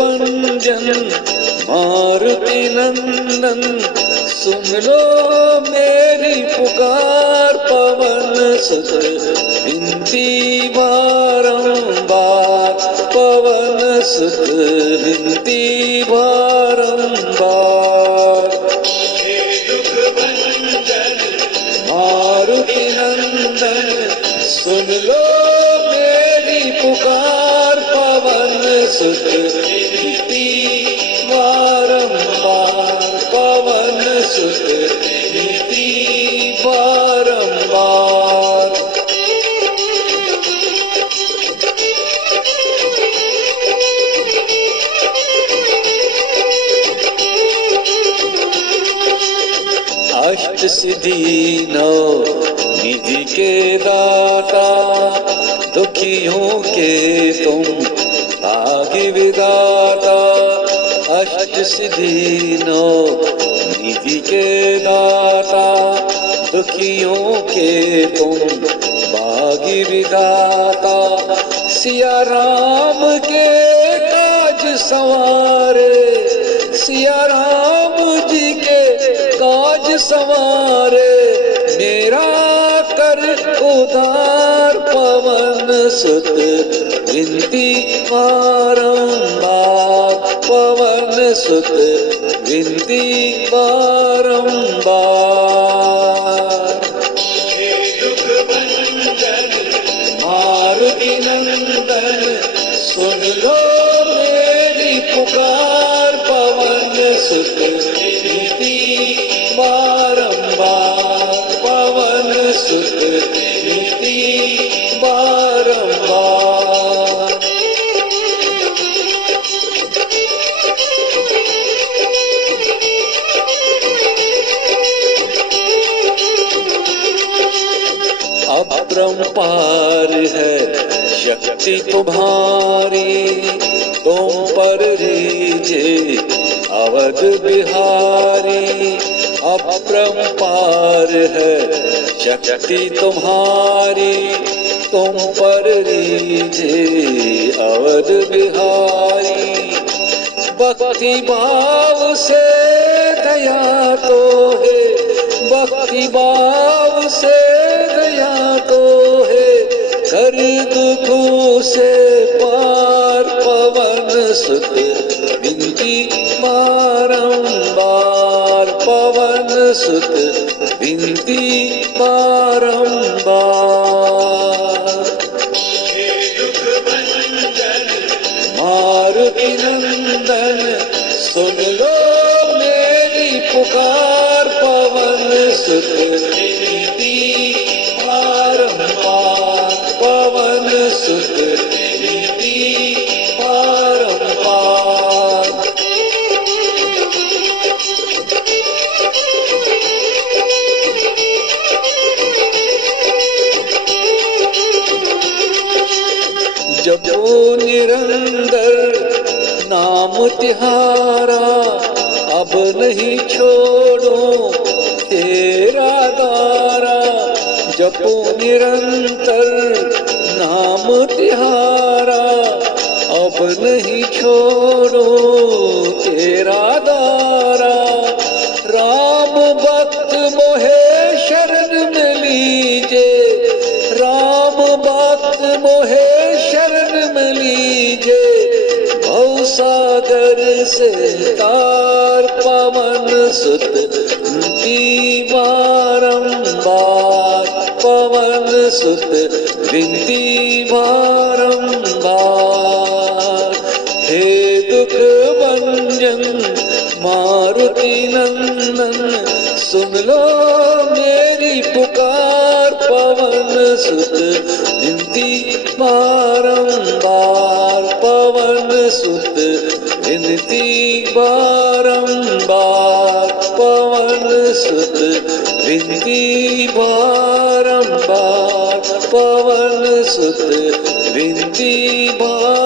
भंजन मारुति नंदन, सुन लो मेरी पुकार। पवन सुत विनती बारंबार, पवन सुत विनती बारंबार। हे दुख भंजन मारुति नंदन, सुन लो मेरी पुकार। पवन सुत विनती बारंबार, पवन सुत विनती बारंबार। अष्ट सिद्धि नौ निधि के दाता, दुखियों के तुम भाग्य विधाता। अष्ट सिद्धि नौ निधि के दाता, दुखियों के तुम भाग्य विधाता। सिया राम के काज संवारे, सिया राम जी के काज संवारे। मेरा कर उदार, पवन सुत विनती बारंबार, पवन सुत विनती बारंबार। हे दुख भंजन मारुति नंदन, सुन लो मेरी पुकार। पवन सुत विनती बारंबार, पवन सुत विनती बारंबार। अपरंपार है शक्ति तुम्हारी, तुम पर रीजे अवध बिहारी। अपरंपार है शक्ति तुम्हारी, तुम पर रीजे अवध बिहारी। भक्ति भाव से दया तो है, भक्ति भाव से दया तो है। कर दुखों से पार, पवन सुत विनती बारंबार, पवन सुत विनती बारंबार। हे दुख भंजन मारुति नंदन, सुन लो मेरी पुकार। पवन सुत विनती बारंबार, पवन सुत विनती बारंबार। जपो निरंतर नाम तिहारा, अब नहीं छोड़ो तेरा द्वारा। जपो निरंतर नाम तिहारा, अब नहीं छोड़ो तेरा द्वारा। राम भक्त मोहे शरण में लीजे, राम भक्त मोहे शरण में लीजे। भव सागर से तार, पवन सुत विनती बारंबार, पवन सुत विनती बारंबार। हे दुख भंजन मारुति नंदन, सुन लो मेरी पुकार। पवन सुत विनती बारंबार, पवन सुत विनती बारंबार, पवन सुत विनती बारंबार, पवन सुत विनती बारंबार।